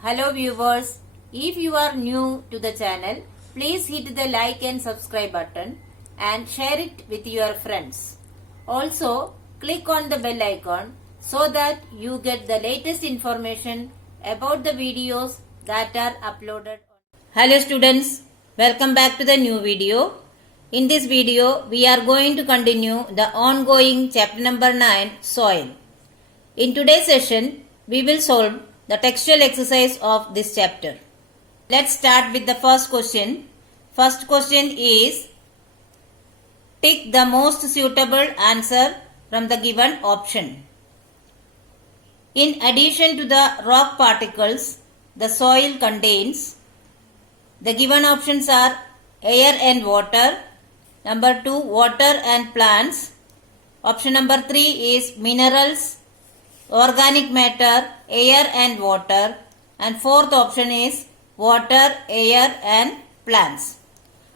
Hello viewers, if you are new to the channel, please hit the like and subscribe button and share it with your friends. Also, click on the bell icon so that you get the latest information about the videos that are uploaded. Hello students, welcome back to the new video. In this video, we are going to continue the ongoing chapter number 9, Soil. In today's session, we will solve the textual exercise of this chapter. Let's start with the first question. First question is, tick the most suitable answer from the given option. In addition to the rock particles, the soil contains, the given options are air and water. Number 2, water and plants. Option number 3 is minerals, organic matter, air and water, and fourth option is water, air and plants.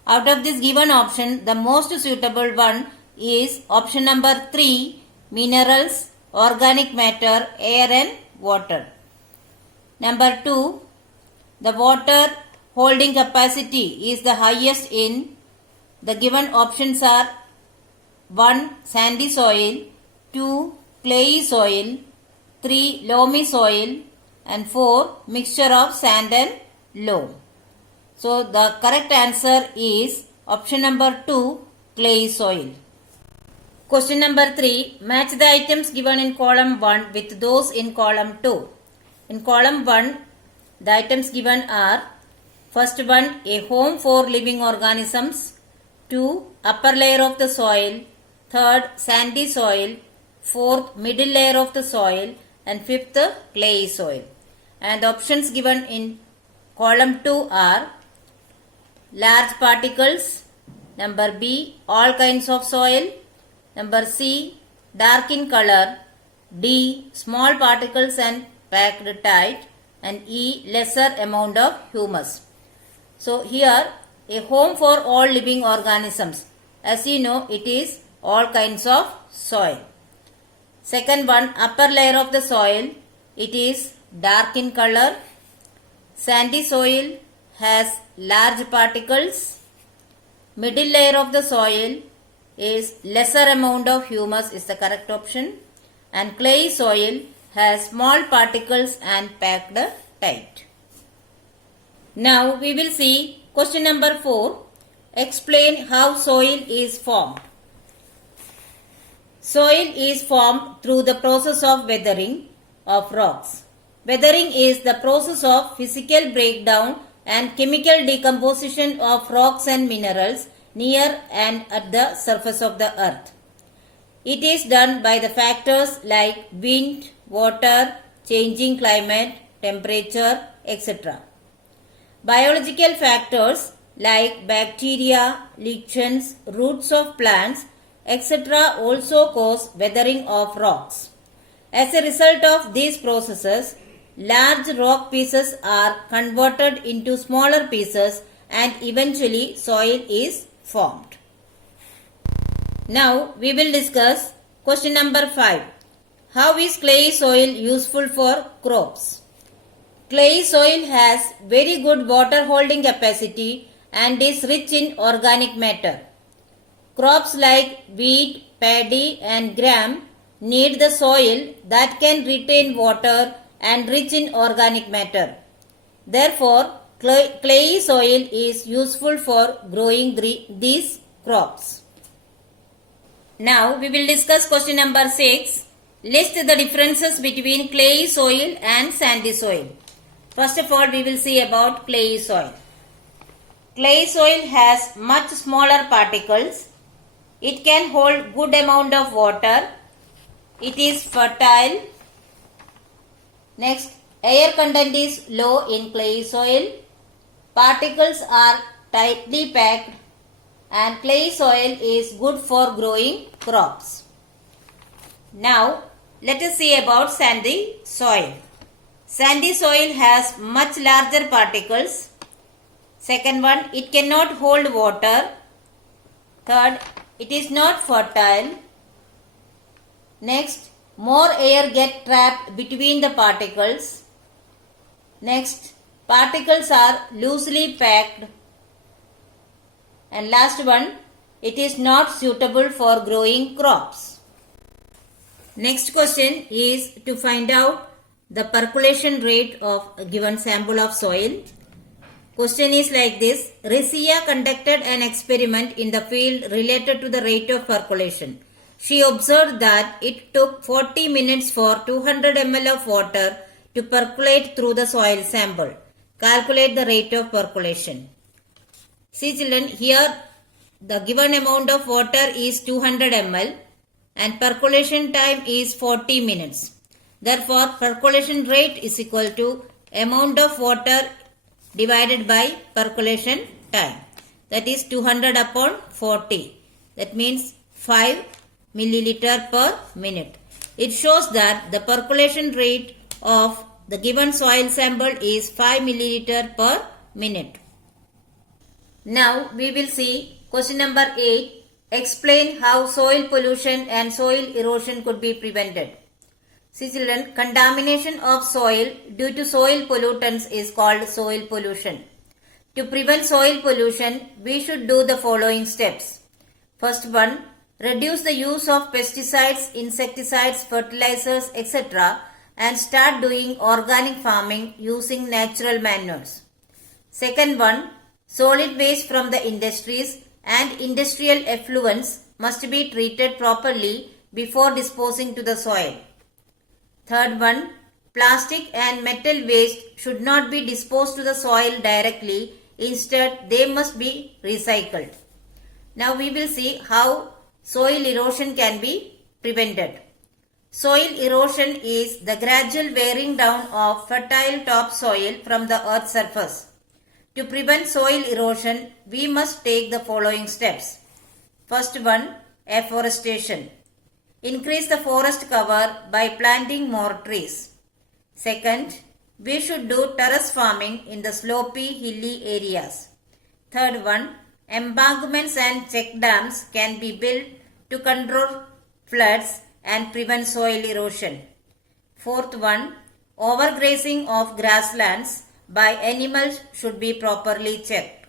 Out of this given option, the most suitable one is option number 3, minerals, organic matter, air and water. Number 2, the water holding capacity is the highest in, the given options are 1, sandy soil, 2, clayey soil, 3, loamy soil, and 4, mixture of sand and loam. So the correct answer is option number 2, clayey soil. Question number 3, match the items given in column 1 with those in column 2. In column 1, the items given are, first one, a home for living organisms, 2, upper layer of the soil, third, sandy soil, fourth, middle layer of the soil, and fifth, clayey soil. And the options given in column 2 are large particles, number B, all kinds of soil, number C, dark in color, D, small particles and packed tight, and E, lesser amount of humus. So here, a home for all living organisms. As you know, it is all kinds of soil. Second one, upper layer of the soil, it is dark in color. Sandy soil has large particles. Middle layer of the soil is lesser amount of humus is the correct option. And clayey soil has small particles and packed tight. Now we will see question number 4. Explain how soil is formed. Soil is formed through the process of weathering of rocks. Weathering is the process of physical breakdown and chemical decomposition of rocks and minerals near and at the surface of the earth. It is done by the factors like wind, water, changing climate, temperature, etc. Biological factors like bacteria, lichens, roots of plants, etc. also cause weathering of rocks. As a result of these processes, large rock pieces are converted into smaller pieces and eventually soil is formed. Now we will discuss question number 5. How is clayey soil useful for crops? Clayey soil has very good water holding capacity and is rich in organic matter. Crops like wheat, paddy and gram need the soil that can retain water and rich in organic matter. Therefore, clayey soil is useful for growing these crops. Now we will discuss question number 6. List the differences between clayey soil and sandy soil. First of all, we will see about clayey soil. Clay soil has much smaller particles. It can hold good amount of water. It is fertile. Next, air content is low in clayey soil. Particles are tightly packed and clayey soil is good for growing crops. Now, let us see about sandy soil. Sandy soil has much larger particles. Second one, it cannot hold water. Third, it is not fertile. Next, more air get trapped between the particles. Next, particles are loosely packed. And last one, it is not suitable for growing crops. Next question is to find out the percolation rate of a given sample of soil. Question is like this. Rizia conducted an experiment in the field related to the rate of percolation. She observed that it took 40 minutes for 200 ml of water to percolate through the soil sample. Calculate the rate of percolation. See children, here the given amount of water is 200 ml and percolation time is 40 minutes. Therefore, percolation rate is equal to amount of water divided by percolation time. That is 200 upon 40. That means 5 milliliter per minute. It shows that the percolation rate of the given soil sample is 5 milliliter per minute. Now we will see question number 8. Explain how soil pollution and soil erosion could be prevented. See children, contamination of soil due to soil pollutants is called soil pollution. To prevent soil pollution, we should do the following steps. First one, reduce the use of pesticides, insecticides, fertilizers, etc. and start doing organic farming using natural manures. Second one, solid waste from the industries and industrial effluents must be treated properly before disposing to the soil. Third one, plastic and metal waste should not be disposed to the soil directly. Instead, they must be recycled. Now we will see how soil erosion can be prevented. Soil erosion is the gradual wearing down of fertile topsoil from the earth's surface. To prevent soil erosion, we must take the following steps. First one, afforestation. Increase the forest cover by planting more trees. Second, we should do terrace farming in the slopy, hilly areas. Third one, embankments and check dams can be built to control floods and prevent soil erosion. Fourth one, overgrazing of grasslands by animals should be properly checked.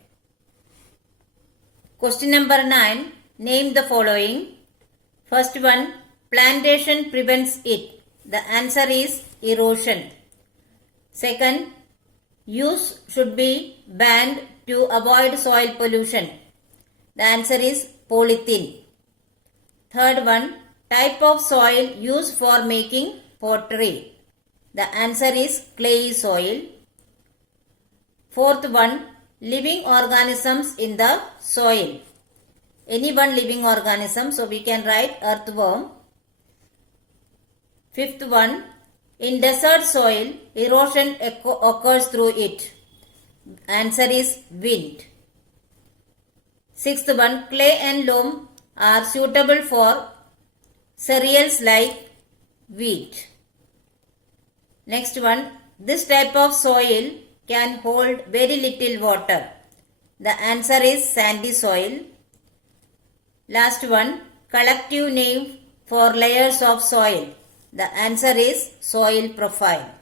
Question number 9. Name the following. First one, plantation prevents it. The answer is erosion. Second, use should be banned to avoid soil pollution. The answer is polythene. Third one, type of soil used for making pottery. The answer is clayey soil. Fourth one, living organisms in the soil. Any one living organism, so we can write earthworm. Fifth one, in desert soil, erosion occurs through it. Answer is wind. Sixth one, clay and loam are suitable for cereals like wheat. Next one, this type of soil can hold very little water. The answer is sandy soil. Last one, collective name for layers of soil. The answer is soil profile.